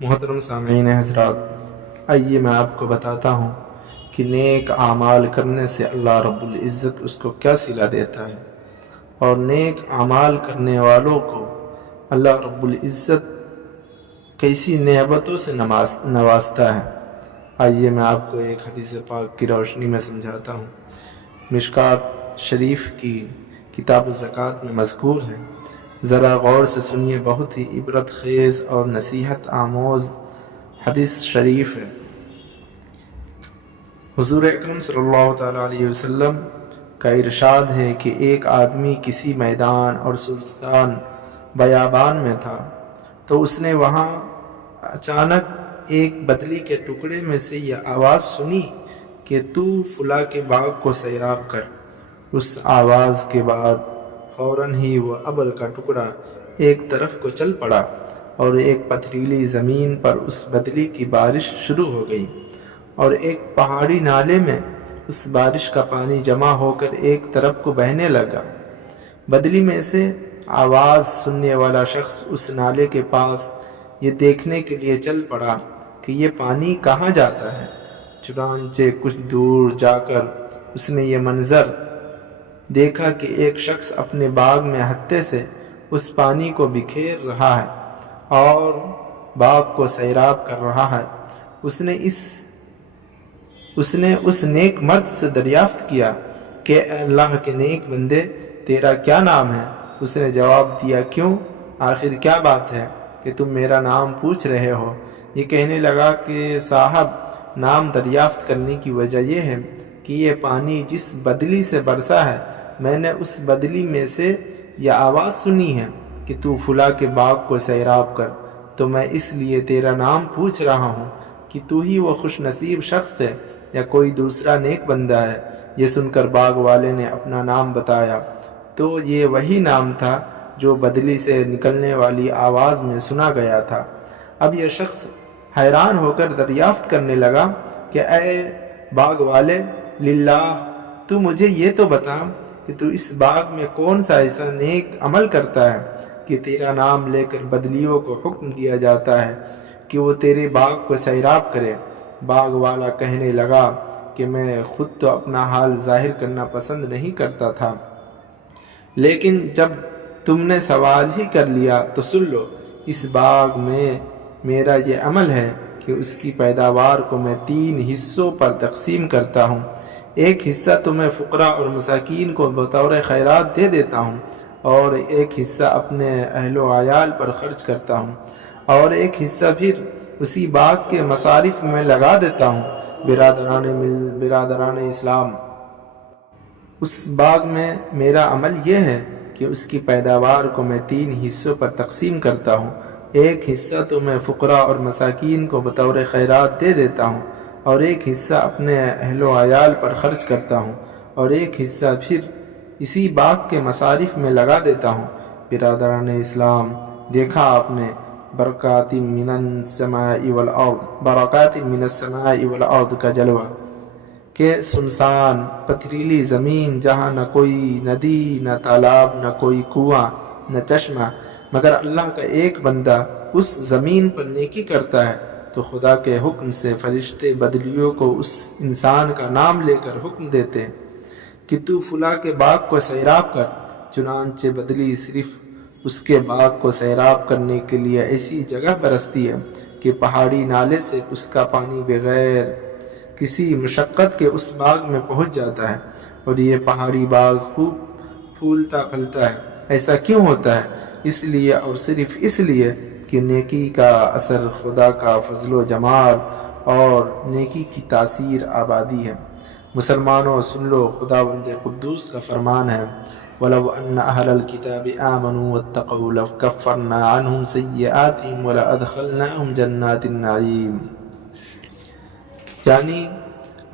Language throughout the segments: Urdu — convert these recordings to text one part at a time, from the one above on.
محترم سامعین حضرات، آئیے میں آپ کو بتاتا ہوں کہ نیک اعمال کرنے سے اللہ رب العزت اس کو کیا صلہ دیتا ہے اور نیک اعمال کرنے والوں کو اللہ رب العزت کیسی نعمتوں سے نوازتا ہے۔ آئیے میں آپ کو ایک حدیث پاک کی روشنی میں سمجھاتا ہوں۔ مشکات شریف کی کتاب الزکوٰۃ میں مذکور ہے، ذرا غور سے سنیے، بہت ہی عبرت خیز اور نصیحت آموز حدیث شریف ہے۔ حضور اکرم صلی اللہ تعالیٰ علیہ وسلم کا ارشاد ہے کہ ایک آدمی کسی میدان اور سنسان بیابان میں تھا، تو اس نے وہاں اچانک ایک بدلی کے ٹکڑے میں سے یہ آواز سنی کہ تو فلاں کے باغ کو سیراب کر۔ اس آواز کے بعد فوراً ہی وہ ابر کا ٹکڑا ایک طرف کو چل پڑا اور ایک پتھریلی زمین پر اس بدلی کی بارش شروع ہو گئی، اور ایک پہاڑی نالے میں اس بارش کا پانی جمع ہو کر ایک طرف کو بہنے لگا۔ بدلی میں سے آواز سننے والا شخص اس نالے کے پاس یہ دیکھنے کے لیے چل پڑا کہ یہ پانی کہاں جاتا ہے۔ چنانچہ کچھ دور جا کر اس نے یہ منظر دیکھا کہ ایک شخص اپنے باغ میں ہتھے سے اس پانی کو بکھیر رہا ہے اور باغ کو سیراب کر رہا ہے۔ اس نے اس نیک مرد سے دریافت کیا کہ اے اللہ کے نیک بندے، تیرا کیا نام ہے؟ اس نے جواب دیا، کیوں؟ آخر کیا بات ہے کہ تم میرا نام پوچھ رہے ہو؟ یہ کہنے لگا کہ صاحب، نام دریافت کرنے کی وجہ یہ ہے کہ یہ پانی جس بدلی سے برسا ہے، میں نے اس بدلی میں سے یہ آواز سنی ہے کہ تو فلاں کے باغ کو سیراب کر، تو میں اس لیے تیرا نام پوچھ رہا ہوں کہ تو ہی وہ خوش نصیب شخص ہے یا کوئی دوسرا نیک بندہ ہے۔ یہ سن کر باغ والے نے اپنا نام بتایا، تو یہ وہی نام تھا جو بدلی سے نکلنے والی آواز میں سنا گیا تھا۔ اب یہ شخص حیران ہو کر دریافت کرنے لگا کہ اے باغ والے، للہ تو مجھے یہ تو بتا کہ تو اس باغ میں کون سا ایسا نیک عمل کرتا ہے کہ تیرا نام لے کر بدلیوں کو حکم دیا جاتا ہے کہ وہ تیرے باغ کو سیراب کرے۔ باغ والا کہنے لگا کہ میں خود تو اپنا حال ظاہر کرنا پسند نہیں کرتا تھا، لیکن جب تم نے سوال ہی کر لیا تو سن لو، اس باغ میں میرا یہ عمل ہے کہ اس کی پیداوار کو میں 3 حصوں پر تقسیم کرتا ہوں۔ ایک حصہ تو میں فقراء اور مساکین کو بطور خیرات دے دیتا ہوں، اور ایک حصہ اپنے اہل و عیال پر خرچ کرتا ہوں، اور ایک حصہ پھر اسی باغ کے مصارف میں لگا دیتا ہوں۔ برادران اسلام، اس باغ میں میرا عمل یہ ہے کہ اس کی پیداوار کو میں 3 حصوں پر تقسیم کرتا ہوں۔ ایک حصہ تو میں فقراء اور مساکین کو بطور خیرات دے دیتا ہوں، اور ایک حصہ اپنے اہل و عیال پر خرچ کرتا ہوں، اور ایک حصہ پھر اسی باغ کے مصارف میں لگا دیتا ہوں۔ برادران اسلام، دیکھا آپ نے برکات من السماء والارض کا جلوہ، کہ سنسان پتھریلی زمین جہاں نہ کوئی ندی، نہ تالاب، نہ کوئی کنواں، نہ چشمہ، مگر اللہ کا ایک بندہ اس زمین پر نیکی کرتا ہے، تو خدا کے حکم سے فرشتے بدلیوں کو اس انسان کا نام لے کر حکم دیتے کہ تو فلاں کے باغ کو سیراب کر۔ چنانچہ بدلی صرف اس کے باغ کو سیراب کرنے کے لیے ایسی جگہ برستی ہے کہ پہاڑی نالے سے اس کا پانی بغیر کسی مشقت کے اس باغ میں پہنچ جاتا ہے، اور یہ پہاڑی باغ خوب پھولتا پھلتا ہے۔ ایسا کیوں ہوتا ہے؟ اس لیے اور صرف اس لیے کہ نیکی کا اثر خدا کا فضل و جمال اور نیکی کی تاثیر آبادی ہے۔ مسلمانوں سن لو، خداوند قدوس کا فرمان ہے، وَلَوْ أَنَّ أَهْلَ الْكِتَابِ آمَنُوا وَاتَّقَوْا لَكَفَّرْنَا عَنْهُمْ سَيِّئَاتِهِمْ وَلَأَدْخَلْنَاهُمْ جَنَّاتِ النَّعِيمِ۔ یعنی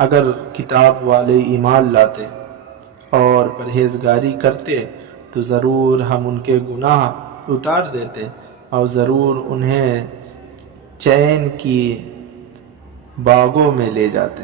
اگر کتاب والے ایمان لاتے اور پرہیزگاری کرتے تو ضرور ہم ان کے گناہ اتار دیتے، اور ضرور انہیں چین کی باغوں میں لے جاتے۔